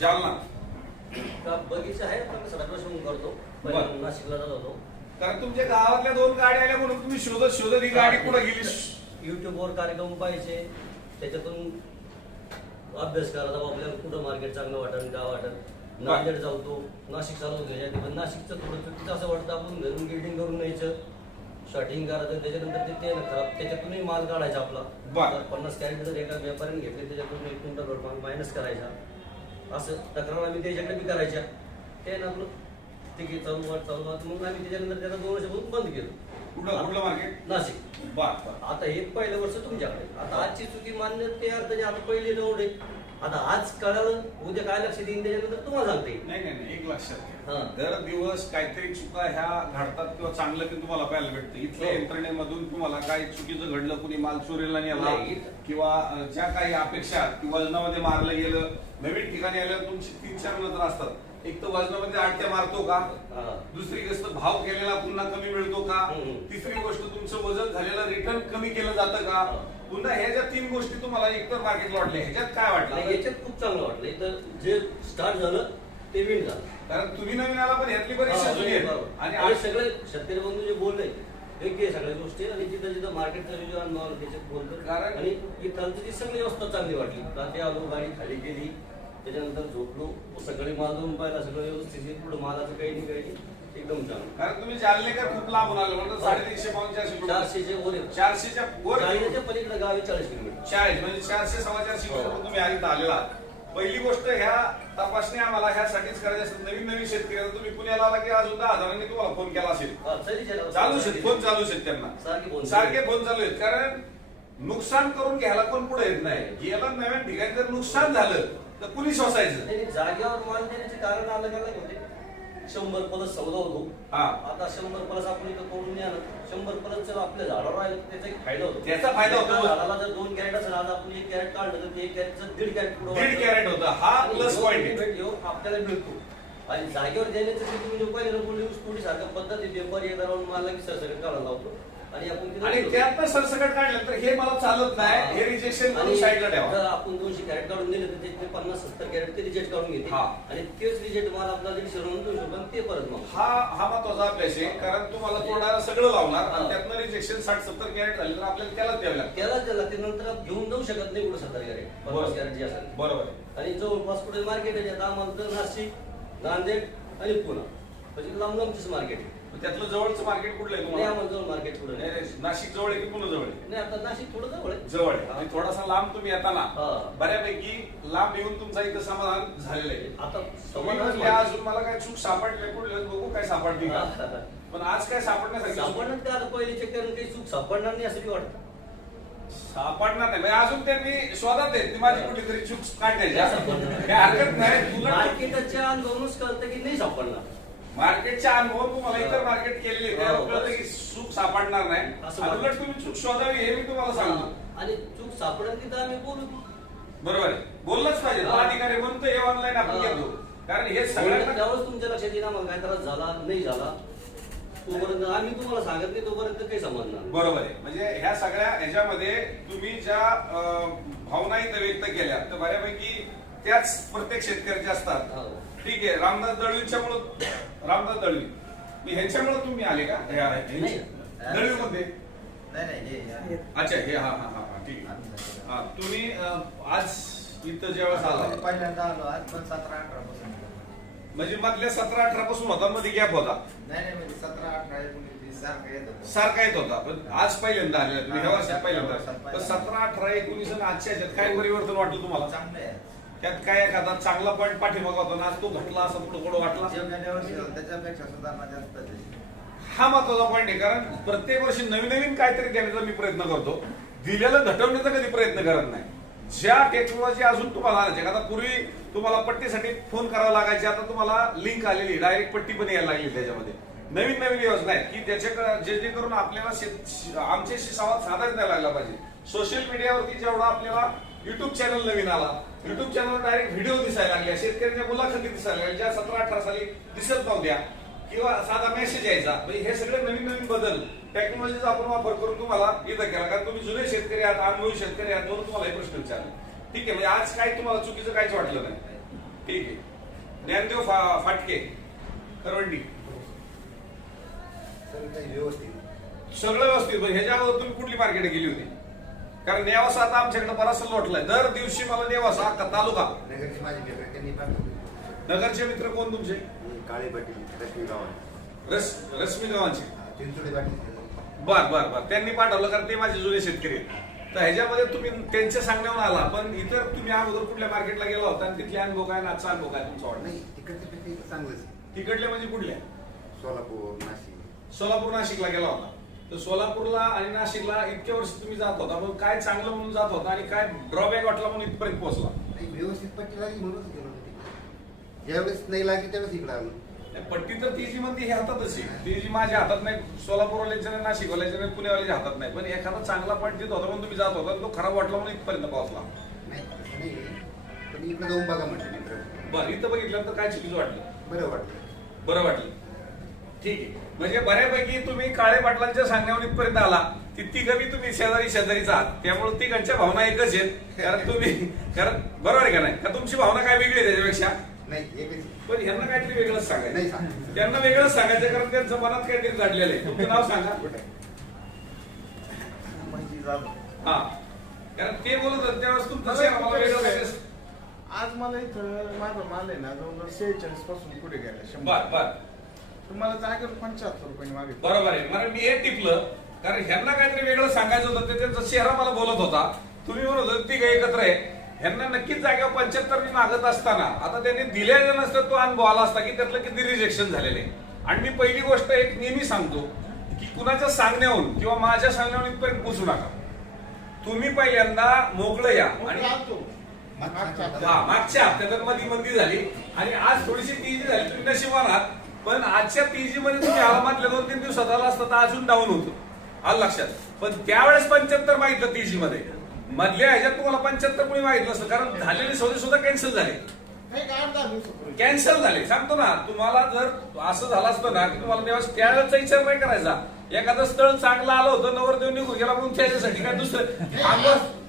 जालना का बगीचा आहे पण सदाप्रश्न करतो बरं. नाशिकला जात होतो. कारण तुमच्या गावातल्या 2 गाड्या आल्या म्हणून तुम्ही शोधत ही गाडी कुठे गेली? युट्यूबवर कार्यक्रम पाहायचे, त्याच्यातून अभ्यास करायचा आपल्याला कुठं मार्केट चांगलं वाटत का वाटत. नांदेड जातो, नाशिक चालू घ्यायच्या पण नाशिकचं थोडं चुकीचं असं वाटतं आपण घरून गिल्डिंग करून न्यायचं, शॉर्टिंग करायचं, त्याच्यानंतर ते खराब त्याच्यातूनही माल काढायचा आपला. बरं. 50 कॅरेट जर एका व्यापाऱ्याने घेतले त्याच्यातून 1 क्विंटल माल मायनस करायचा. असं तक्रार आम्ही त्याच्याकडे बी करायच्या. ते ना आपलं ठीक आहे चालू मग आम्ही त्याच्यानंतर त्याला 2 वर्षापासून बंद केलं. कुठलं मार्केट? नाशिक. बर. आता हे पहिलं वर्ष तुमच्याकडे. आता आजची चुकी मान्य ते अर्थाने आता पहिली नोंद आहे. आता आज कळालं उद्या काय लक्षात येईल त्याच्यानंतर तुम्हाला सांगते. नाही एक लक्षात घ्या, हा. दर दिवस काहीतरी चुका ह्या घडतात किंवा चांगलं की तुम्हाला पाहायला भेटतं. इथल्या हो. यंत्रणेमधून तुम्हाला काही चुकीचं घडलं, कुणी माल चोरीला नेला नाही. किंवा ज्या काही अपेक्षा की वजनामध्ये मारलं गेलं, नवीन ठिकाणी आल्यावर तुमची 3-4 नजर असतात. एक तर वजनामध्ये आडत्या मारतो का, हा. दुसरी गोष्ट भाव केलेला पुन्हा कमी मिळतो का, तिसरी गोष्ट तुमचं वजन झालेलं रिटर्न कमी केलं जातं का, पुन्हा ह्या ज्या 3 गोष्टी तुम्हाला एकतर मार्केटला वाटल्या, ह्याच्यात काय वाटलं? याच्यात खूप चांगलं वाटलं. इथं जे स्टार्ट झालं ते विन झालं. कारण तुम्ही नवीन आला पण ह्यातली बरीचशी जुनी आहेत. आणि आणि सगळे शेतकरी बंधू जे बोलले योग्य सगळ्या गोष्टी आणि जिथं जिथं मार्केटचा जो अनुभव त्याच्यात बोलतो. कारण- आणि इथालची सगळी व्यवस्था चांगली वाटली. रात्री आलो, गाडी खाली केली, त्याच्यानंतर झोपलो, सगळे माल जाऊन पाहिला, सगळं व्यवस्थित. पुढे मालाचं काही नाही एकदम चांगलं. कारण तुम्ही जालनेकर खूप लांबून आलो म्हणजे 350-400 किलोमीटर. 400च्या वर आहे. 400च्या वर जालन्याच्या पलीकडे गावी 40 किलोमीटर. 40 म्हणजे 400-450 किलोमीटर तुम्ही आधी आलेला. पहिली गोष्ट ह्या तपासणी आम्हाला ह्यासाठीच करायची असतात. नवीन शेतकरी तुम्ही पुण्याला आला की अजून 10,000 तुम्हाला फोन केला असेल. चालू शेत फोन चालू आहेत त्यांना सारखे फोन चालू आहेत. कारण नुकसान करून घ्यायला कोण पुढे येत नाही. याला नव्या ठिकाणी जर नुकसान झालं तर कुणी सोसायचं. जागेवर माल देण्याचे कारण अलग अलग होते. 100 प्लस सौदा होतो. हा. आता 100 प्लस आपण इथं करून नाही आणत. 100 प्लस जर आपल्या झाडावर राहिलं तर त्याचा एक फायदा होतो. त्याचा फायदा होतो. एका झाडाला जर 2 कॅरेट असेल, आज आपण 1 कॅरेट काढलं तर 1 कॅरेटचं 1.5 कॅरेट पुढे 1.5 कॅरेट होता. हा प्लस पॉईंट आहे. आपल्याला मिळतो. आणि जागेवर देण्याचं ते तुम्ही पहिल्या थोडी सारख्या पद्धती व्यापारी एकदा राहून मला की सरसकट काढायला लावतो आणि आपण आणि त्यातनं सरसकट काढलं तर हे मला चालत नाही. हे रिजेक्शन करून साईडला ठेवा. जर आपण 200 कॅरेट काढून दिले तर त्याचे 50-70 कॅरेट ते रिजेक्ट काढून घेते. हा. आणि तेच रिजेक्ट माल आपला 150 पण ते परत मग हा महत्वाचा अभ्यास आहे. कारण तुम्हाला तोडायला सगळं लावणार आणि त्यातनं रिजेक्शन 60-70 कॅरेट झाले तर आपल्याला त्यालाच द्यावे लागतं. त्याला ते नंतर घेऊन जाऊ शकत नाही कुठं 70 कॅरेट 50 कॅरेट जे असेल. बरोबर. आणि जवळपास कुठे मार्केट आहे आता आम्हाला तर नाशिक, नांदेड आणि पुणे म्हणजे लांब लांबचीच मार्केट आहे. त्यातलं जवळचं मार्केट कुठलं आहे तुम्हाला? आम्हाला जवळ मार्केट कुठं नाही. नाशिक जवळ आहे की पुणे जवळ आहे? नाही आता नाशिक थोडं जवळ आहे. जवळ आहे. आणि थोडासा लांब तुम्ही येताना हा. बऱ्यापैकी लांब येऊन तुमचा इथं समाधान झालेलं आहे. आता समाधान अजून मला काय चूक सापडले कुठले बघू काय सापडली का? पण आज काय सापडण्यासाठी सापडणार ते आता पहिले चेक करून काही चूक सापडणार नाही असं वाटतं. सापडणार नाही म्हणजे अजून त्यांनी शोधात आहेत ती माझी कुठली तरी चूक काढण्याची काय हरकत नाही. तुला मार्केटच्या अनुभवूनच कळतं की नाही सापडणार. मार्केटच्या अनुभव तुम्हाला इतर मार्केट केलेले कळतं की चूक सापडणार नाही. उलट तुम्ही चूक शोधावी हे मी तुम्हाला सांगतो. आणि चूक सापडेल तिथं आम्ही बोलू. बरोबर आहे. बोललंच पाहिजे. तो अधिकारी म्हणतो हे ऑनलाईन आपण घेतो. कारण हे सगळ्यांना त्यावेळेस तुमच्या लक्षात येईल आम्हाला काय त्रास झाला नाही झाला तोपर्यंत आम्ही तुम्हाला सांगत नाही तोपर्यंत काही समजणार. बरोबर आहे. म्हणजे ह्या सगळ्या ह्याच्यामध्ये तुम्ही ज्या भावना इथं व्यक्त केल्या तर बऱ्यापैकी त्याच प्रत्येक शेतकऱ्याच्या असतात. ठीक आहे. रामदास दळवी मी ह्यांच्यामुळे तुम्ही आले का? दळवी मध्ये अच्छा हे हा ठीक आहे. तुम्ही आज इथं जेव्हा आला पहिल्यांदा आलो आज पण 17-18 पासून म्हणजे मधल्या 17-18 पासून होता मध्ये गॅप होता. नाही म्हणजे 17-18 सारखा येत होता. पण आज पहिल्यांदा आलेला तुम्ही ह्या वर्षात पहिल्यांदा. तर 17-18-19 आणि आजच्या ह्याच्यात काय परिवर्तन वाटलं तुम्हाला? चांगलं आहे. त्यात काय एखादा चांगला पॉईंट पाठीमागा होता ना आज तो घटला असं थोडं वाटला? त्याच्यापेक्षा सुधारणा जास्त आहे. हा महत्वाचा पॉईंट आहे. कारण प्रत्येक वर्षी नवीन काहीतरी देण्याचा मी प्रयत्न करतो. दिलेलं घटवण्याचा कधी प्रयत्न करत नाही. ज्या टेक्नॉलॉजी अजून तुम्हाला आणायची आता पूर्वी तुम्हाला पट्टीसाठी फोन करावा लागायचे आता तुम्हाला लिंक आलेली डायरेक्ट पट्टी पण यायला लागली. त्याच्यामध्ये नवीन योजना आहेत की त्याच्याकडे जे करून आपल्याला आमच्याशी संवाद साधायच नाही लागला पाहिजे. सोशल मीडियावरती जेवढा आपल्याला युट्यूब चॅनल नवीन आला, युट्यूब चॅनल डायरेक्ट व्हिडिओ दिसायला लागल्या, शेतकऱ्यांच्या मुलाखती दिसायला लागल्या ज्या 17-18 साली दिसत नव्हत्या किंवा साधा मेसेज यायचा. म्हणजे हे सगळे नवीन बदल टेक्नॉलॉजीचा आपण वापर करून तुम्हाला इथं केला. कारण तुम्ही जुने शेतकरी आहात, अनुभवी शेतकरी आहात म्हणून तुम्हाला हे प्रश्न विचारले. ठीक आहे. म्हणजे आज काय तुम्हाला चुकीचं काहीच वाटलं नाही. ठीक आहे. ज्ञानदेव फाटके करवंडी काही व्यवस्थित सगळं व्यवस्थित. पण ह्याच्या अगोदर तुम्ही कुठली मार्केट गेली होती? कारण नेवासा आता आमच्याकडे बराचसा लोटलाय. दर दिवशी मला नेवासा अख्खा तालुका. नगरची माझी मित्र त्यांनी पाठवली. नगरचे मित्र कोण तुमचे? काळे पाटील रश्मी गावात रश्मी गावांचे. चिंचोडे पाटील. बर बर बर. त्यांनी पाठवलं कारण ते माझे जुने शेतकरी आहेत. तर ह्याच्यामध्ये तुम्ही त्यांच्या सांगण्यावर आला, पण इतर तुम्ही अगोदर कुठल्या मार्केटला गेला होता आणि तिथले अनुभव काय, आजचा अनुभव काय तुमचा वाटत? नाही तिकडचे पेक्षा इथं चांगलंच आहे. तिकडले म्हणजे कुठल्या? सोलापूर नाशिक. सोलापूर नाशिकला गेला होता. तर सोलापूरला आणि नाशिकला इतक्या वर्ष तुम्ही जात होता, पण काय चांगलं म्हणून जात होता आणि काय ड्रॉबॅक वाटला म्हणून इथपर्यंत पोहोचला? नाही व्यवस्थित पट्टी लागली म्हणूनच गेलो होतो. ज्यावेळेस नाही लागली त्यावेळेस इकडे आलो. पट्टी तर ती जी म्हणते हे हातातच आहे. ती जी माझ्या हातात नाही, सोलापूरवाल्याच्या नाही, नाशिकवाल्याच्या नाही, पुणेवाल्याच्या हातात नाही. पण एखादा चांगला पॉईंट देत होता म्हणून तुम्ही जात होता, तो खराब वाटला म्हणून इथपर्यंत पोहोचला. नाही तसं नाही, पण इकडे जाऊन बघा म्हटलं मित्र. बरं, इथं बघितल्यानंतर काय चुकीचं वाटलं? बरं वाटलं. बरं वाटलं. ठीक आहे. म्हणजे बऱ्यापैकी तुम्ही काळे पाटलांच्या सांगण्यावर इथपर्यंत आला. तिघी तुम्ही शेजारीच आहात, त्यामुळे तिघांच्या भावना एकच आहेत. कारण बरोबर आहे का नाही? का तुमची भावना काय वेगळी आहे त्याच्यापेक्षा? नाही एकच. पण ह्यांना काहीतरी वेगळंच सांगायचं. नाही सांग. त्यांना वेगळंच सांगायचं कारण त्यांचं मनात काहीतरी जाडलेलं आहे. तुमचं नाव सांगा. म्हणजे झालं. हा, कारण ते बोलत होते त्यावेळेस तुमचं शहर मला वेगळं वाटायचं. आज मला इथं माझा माल आहे ना जवळजवळ 46 पासून पुढे गेला 100. बर बर. तुम्हाला जागेवर 75 रुपये मागे. बरोबर आहे. मला मी हे टिपलं कारण ह्यांना काहीतरी वेगळं सांगायचं होतं. ते त्यांचा चेहरा मला बोलत होता. तुम्ही म्हणत होते ती काही एकत्र आहे. ह्यांना नक्कीच जागेवर 75 मी मागत असताना आता त्यांनी दिलेलं नसतं, तो अनुभव आला असता की त्यातलं किती रिजेक्शन झालेलं आहे. आणि मी पहिली गोष्ट एक नेहमी सांगतो की कुणाच्या सांगण्याहून किंवा माझ्या सांगण्याहून इथपर्यंत पोचू नका. तुम्ही पहिल्यांदा मोकळं या. आणि मागच्या हप्त्यात मध्ये मंदी झाली आणि आज थोडीशी तेजी झाली. तुम्ही नशिबान आहात. पण आजच्या तेजी मध्ये तुम्ही आरामातल्या 2-3 दिवसात आला असता तर अजून डाऊन होतो. आलं लक्षात. पण त्यावेळेस 75 मागितलं तेजी मध्ये. मधल्या ह्याच्यात तुम्हाला 75 कोणी मागितलं असतं कारण झालेले सौदे सुद्धा कॅन्सल झाले. कॅन्सल झाले. सांगतो ना, तुम्हाला जर असं झालं असतं ना की तुम्हाला त्यावेळेस त्यावेळेचा विचार नाही करायचा. एखादं स्थळ चांगलं आलं होतं, नवरदेव निघून गेला म्हणून त्याच्यासाठी काय दुसरं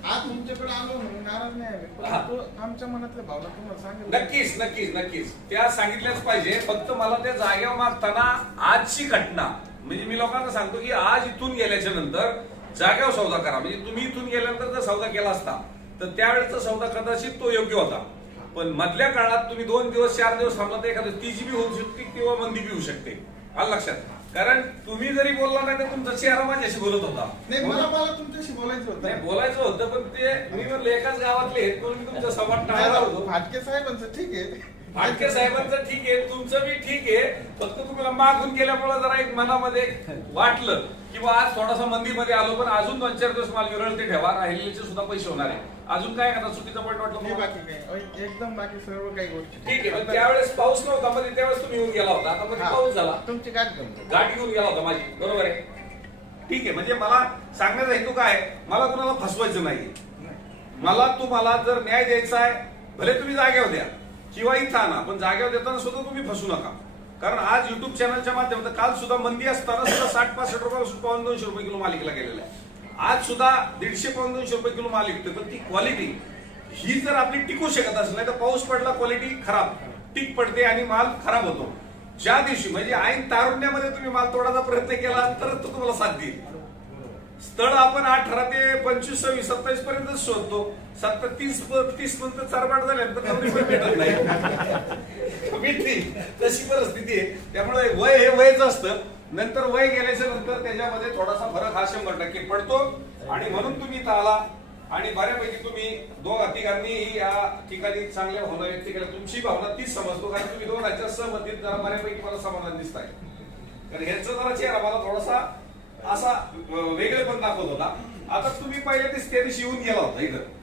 आज तुमच्याकडे आलो म्हणून नाराज नाही आहे. हा. परंतु आमच्या मनातल्या भावना तुम्हाला सांगेल. नक्कीच त्या सांगितल्याच पाहिजे. फक्त मला त्या जागेवर मागताना आजची घटना म्हणजे मी लोकांना सांगतो की आज इथून गेल्याच्या नंतर जागेवर सौदा करा. म्हणजे तुम्ही इथून गेल्यानंतर जर सौदा केला असता तर त्यावेळेचा सौदा कदाचित तो योग्य होता. पण मधल्या काळात तुम्ही 2 दिवस 4 दिवस थांबला तर एखादं तीजी बी होऊ शकते किंवा मंदी बी होऊ शकते. आलं लक्षात. कारण तुम्ही जरी बोलला नाही तर तुमचा चेहरा माझ्याशी बोलत होता. नाही मला तुमच्याशी बोलायचं होतं. नाही बोलायचं होतं पण ते मी म्हणलं एकाच गावातले आहेत म्हणून मी तुमचा संवाद टाळला होतो. फाटके साहेबांचं ठीक आहे. फाटके साहेबांचं ठीक आहे, तुमचं बी ठीक आहे. फक्त तुम्हाला मागून गेल्यामुळे जरा एक मनामध्ये वाटलं की बा आज थोडासा मंदीमध्ये आलो पण अजून 2-4 दिवस माल विरळते ठेवा. राहिलेचे सुद्धा पैसे होणार आहे. अजून काय करता? चुकीचा पॉईंट वाटलं नाही तुम्हाला? बाकी काय एकदम बाकी सर्व काही गोष्टी ठीक आहे. पण त्यावेळेस पाऊस नव्हता मध्ये, त्यावेळेस तुम्ही येऊन गेला होता. आता मध्ये हा. पाऊस झाला, तुमची गाठ घेऊन गाठ घेऊन गेला होता माझी. बरोबर आहे. ठीक आहे. म्हणजे मला सांगण्याचा हेतू काय, मला कुणाला फसवायचं नाही. मला तुम्हाला जर न्याय द्यायचा आहे भले तुम्ही जागेवर द्या किंवा इथं आणा, पण जागेवर देताना सुद्धा तुम्ही फसू नका. कारण आज युट्यूब चॅनलच्या माध्यमातून काल सुद्धा मंदी असताना सुद्धा 60-65 रुपयापासून ₹200 किलो माल विकला गेलेला आहे. आज सुद्धा 150-200 किलो माल विकतो. पण ती क्वालिटी ही जर आपली टिकू शकत असेल, नाही तर पाऊस पडला क्वालिटी खराब टीक पडते आणि माल खराब होतो. ज्या दिवशी म्हणजे ऐन तारुण्यामध्ये तुम्ही माल तोडायचा प्रयत्न केला तर तो तुम्हाला साथ देईल. स्थळ आपण 18 ते 25, 26, 27 पर्यंत शोधतो. 30 नंतर चारबाट झाल्यानंतर नोकरी पण भेटत नाही. भेटली तशी परिस्थिती आहे. त्यामुळे वय हे वयच असतं. नंतर वय गेल्याच्या नंतर त्याच्यामध्ये थोडासा फरक हा 100% पडतो. आणि म्हणून तुम्ही इथं आला आणि बऱ्यापैकी तुम्ही तिघांनी या ठिकाणी चांगल्या भावना व्यक्त केल्या. तुमची भावना तीच समजतो कारण तुम्ही दोघांच्या सहमतीत जरा बऱ्यापैकी मला समाधान दिसत आहे. कारण ह्यांचा जरा चेहरा मला थोडासा असा वेगळे पण दाखवत होता. आता तुम्ही पहिले त्या दिवशी येऊन गेला होता इथं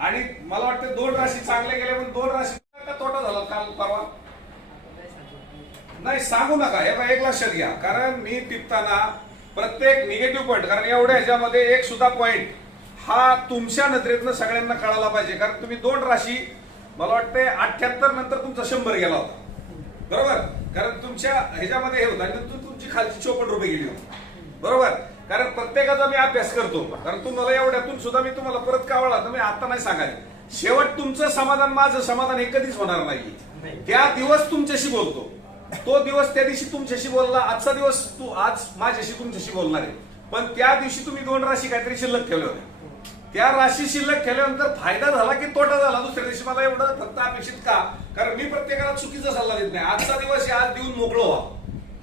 आणि मला वाटतं 2 राशी चांगल्या गेल्या पण 2 राशी तोटा झाला काल परवा. नाही सांगू नका. हे बघा एक लक्षात घ्या. कारण मी टिपताना प्रत्येक निगेटिव्ह पॉईंट, कारण एवढ्या ह्याच्यामध्ये एक सुद्धा पॉईंट हा तुमच्या नजरेतनं सगळ्यांना कळायला पाहिजे. कारण तुम्ही 2 राशी मला वाटतं 78 नंतर तुमचा 100 गेला होता. बरोबर. कारण तुमच्या ह्याच्यामध्ये हे होतं आणि तुमची खालची 54 रुपये गेली होती. बरोबर. कारण प्रत्येकाचा मी अभ्यास करतो. कारण तुम्हाला एवढ्यातून सुद्धा मी तुम्हाला परत कावळा तर मी आता नाही सांगायला. शेवट तुमचं समाधान माझं समाधान हे कधीच होणार नाही. त्या दिवस तुमच्याशी बोलतो, तो दिवस त्या दिवशी तुमच्याशी बोलला, आजचा दिवस तू आज माझ्याशी तुमच्याशी बोलणार आहे. पण त्या दिवशी तुम्ही 2 राशी काहीतरी शिल्लक ठेवल्या होत्या. त्या राशी शिल्लक ठेवल्यानंतर फायदा झाला की तोटा झाला दुसऱ्या दिवशी मला एवढं फक्त अपेक्षित का, कारण मी प्रत्येकाला चुकीचा सल्ला देत नाही. आजचा दिवस आज देऊन मोकळं व्हा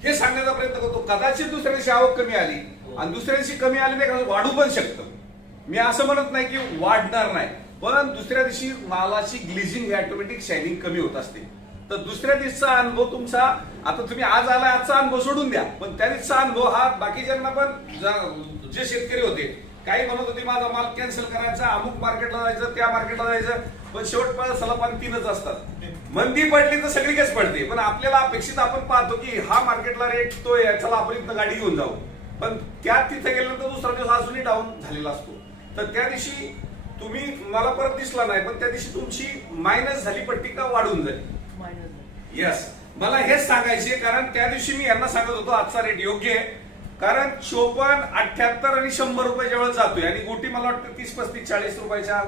हे सांगण्याचा प्रयत्न करतो. कदाचित दुसऱ्या दिवशी आवक कमी आली आणि दुसऱ्या दिवशी कमी आली नाही, वाढू पण शकतं. मी असं म्हणत नाही की वाढणार नाही, पण दुसऱ्या दिवशी मालाची ग्लिजिंग ही ऑटोमॅटिक शायनिंग कमी होत असते. तर दुसऱ्या दिवसाचा अनुभव तुमचा, आता तुम्ही आज आला आजचा अनुभव सोडून द्या, पण त्या दिवसाचा अनुभव हा बाकीच्यांना पण, जे शेतकरी होते काही म्हणत होते माझा माल कॅन्सल करायचा, अमुक मार्केटला जायचं, त्या मार्केटला जायचं, पण शेवट सलापान 3च असतात. मंदी पडली तर सगळीकडेच पडते, पण आपल्याला अपेक्षित आपण पाहतो की हा मार्केटला रेट तो आहे, चला आपण इथं गाडी घेऊन जाऊ, पण त्या तिथे गेल्यानंतर दुसरा दिवस अजूनही डाऊन झालेला असतो. तर त्या दिवशी तुम्ही मला परत दिसला नाही, पण त्या दिवशी तुमची मायनस झाली पट्टी का वाढून जाईल. येस, मला हेच सांगायचे, कारण त्या दिवशी मी यांना सांगत होतो आजचा रेट योग्य आहे, कारण 54, 78 आणि 100 रुपयाच्या वेळेस जातोय आणि गोटी मला वाटतं 30, 35, 40 रुपयाच्या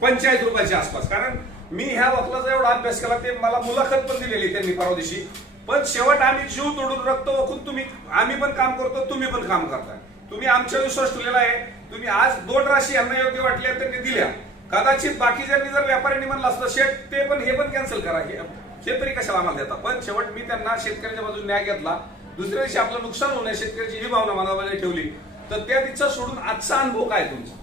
45 रुपयाच्या आसपास. कारण मी ह्या वकलाचा एवढा अभ्यास केला, ते मला मुलाखत पण दिलेली त्यांनी परवा दिवशी. पण शेवट आम्ही जीव तोडून रक्त ओकून आम्ही पण काम करतो, तुम्ही पण काम करताय. तुम्ही आमच्या विश्वास ठेवलेला आहे. तुम्ही आज 2 राशी यांना योग्य वाटल्या त्यांनी दिल्या. कदाचित बाकीच्यांनी जर व्यापाऱ्यांनी म्हणलं असतं शेट ते पण हे पण कॅन्सल करा, हे तरी कशाला आम्हाला देता. पण शेवट मी त्यांना शेतकऱ्यांच्या बाजूने न्याय घेतला. दुसऱ्या दिवशी आपलं नुकसान होऊ नये शेतकऱ्याची ही भावना मनामध्ये ठेवली. तर त्या दिवसा सोडून आजचा अनुभव काय तुमचा?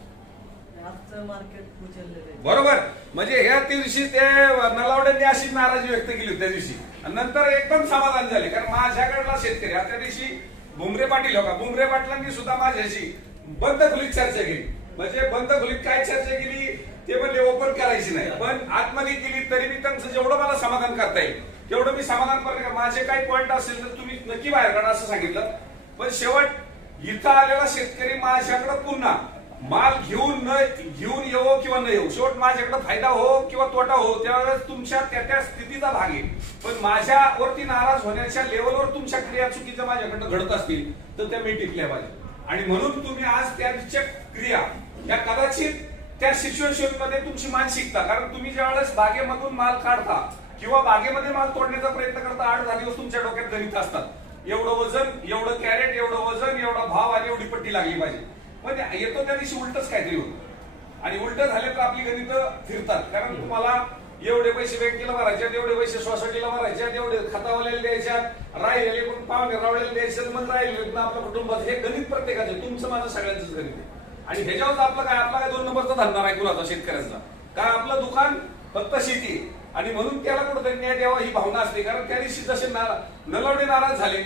बरोबर, म्हणजे ह्या दिवशी ते नलावड्यांनी अशी नाराजी व्यक्त केली होती त्या दिवशी, आणि नंतर एकदम समाधान झाले. कारण माझ्याकडला शेतकरी त्या दिवशी भुमरे पाटील हो का, भुमरे पाटलांनी सुद्धा माझ्याशी बंद खोलीत चर्चा केली. म्हणजे बंद खोलीत काय चर्चा केली ते म्हणजे ओपन करायची नाही, पण आतमध्ये केली तरी मी त्यांचं जेवढं मला समाधान करता येईल तेवढं मी समाधान करते. माझे काही पॉईंट असेल तर तुम्ही नक्की बाहेर काढा असं सांगितलं. पण शेवट इथं आलेला शेतकरी माझ्याकडे पुन्हा माल घेऊन येवो किंवा न येऊ, शेवट माझ्याकडे फायदा हो किंवा तोटा हो त्यावेळेस तुमच्या त्या स्थितीचा भाग आहे. पण माझ्यावरती नाराज होण्याच्या लेवलवर तुमच्या क्रिया चुकीच्या माझ्याकडनं घडत असतील तर त्या मी टिकल्या पाहिजे. आणि म्हणून तुम्ही आज त्या क्रिया या कदाचित त्या सिच्युएशन मध्ये तुमची मानसिकता, कारण तुम्ही ज्या वेळेस बागेमधून माल काढता किंवा बागेमध्ये माल तोडण्याचा प्रयत्न करता 8-10 दिवस तुमच्या डोक्यात गणित असतात. एवढं वजन, एवढं कॅरेट, एवढं वजन, एवढा भाव आणि एवढी पट्टी लागली पाहिजे. पण येतो त्या दिवशी उलटच काहीतरी होतं आणि उलट झाले तर आपली गणित फिरतात. कारण तुम्हाला एवढे पैसे बँकेला भरायच्यात, एवढे पैसे सोसायटीला भरायच्यात, एवढे खातावाल्याला द्यायच्यात, राहिलेले पण पाहुणे रावलेले द्यायचे, मग राहिले ना आपल्या कुटुंबात. हे गणित प्रत्येकाचे, तुमचं माझं सगळ्यांचंच गणित आहे. आणि ह्याच्यावर आपला काय 2 नंबरचा धंदा नाही कुणाचा शेतकऱ्यांचा, कारण आपलं दुकान फक्त शेती आणि म्हणून त्याला कुठेतरी न्याय द्यावा ही भावना असते. कारण त्या दिवशी जसे नलावडे नाराज झाले,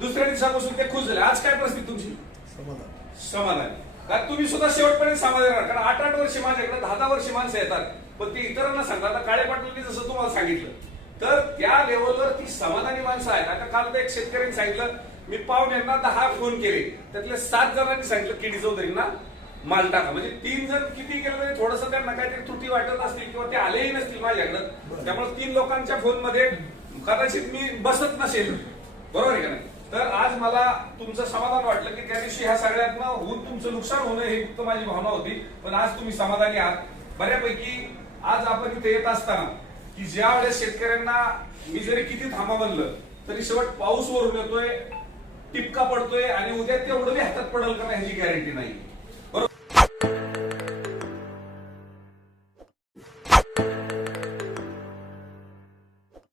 दुसऱ्या दिवसापासून ते खुश झाले. आज काय परिस्थिती तुमची? समाधान. कारण तुम्ही सुद्धा शेवटपर्यंत समाधान राहा. कारण 8-8 वर्ष माझ्याकडे 10-10 वर्ष माणसं येतात, पण ते इतरांना सांगतात. आता काळे पाटलांनी जसं तुम्हाला सांगितलं, तर त्या लेवलवर ती समाधानी माणसं आहेत. आता काल तर एक शेतकऱ्यांनी सांगितलं, मी पाहुण्यांना 10 फोन केले, त्यातले 7 जणांनी सांगितलं केडी चौधरींना माल टाका. म्हणजे 3 जण किती केलं तरी थोडंसं त्यांना काहीतरी त्रुटी वाटत असतील किंवा ते आलेही नसतील माझ्याकडे. त्यामुळे 3 लोकांच्या फोन मध्ये कदाचित मी बसत नसेल, बरोबर आहे का नाही. तर आज मला तुमचं समाधान वाटलं की त्या दिवशी ह्या सगळ्यातनं होऊन तुमचं नुकसान होणं हे फक्त माझी भावना होती. पण आज तुम्ही समाधानी आहात बऱ्यापैकी. आज आपण इथे येत असताना की ज्या वेळेस शेतकऱ्यांना मी जरी किती थांबा म्हणलं तरी शेवट पाऊस वरून येतोय, टिपका पडतोय आणि उद्या तेवढं बी हातात पडेल का नाही ह्याची गॅरंटी नाही.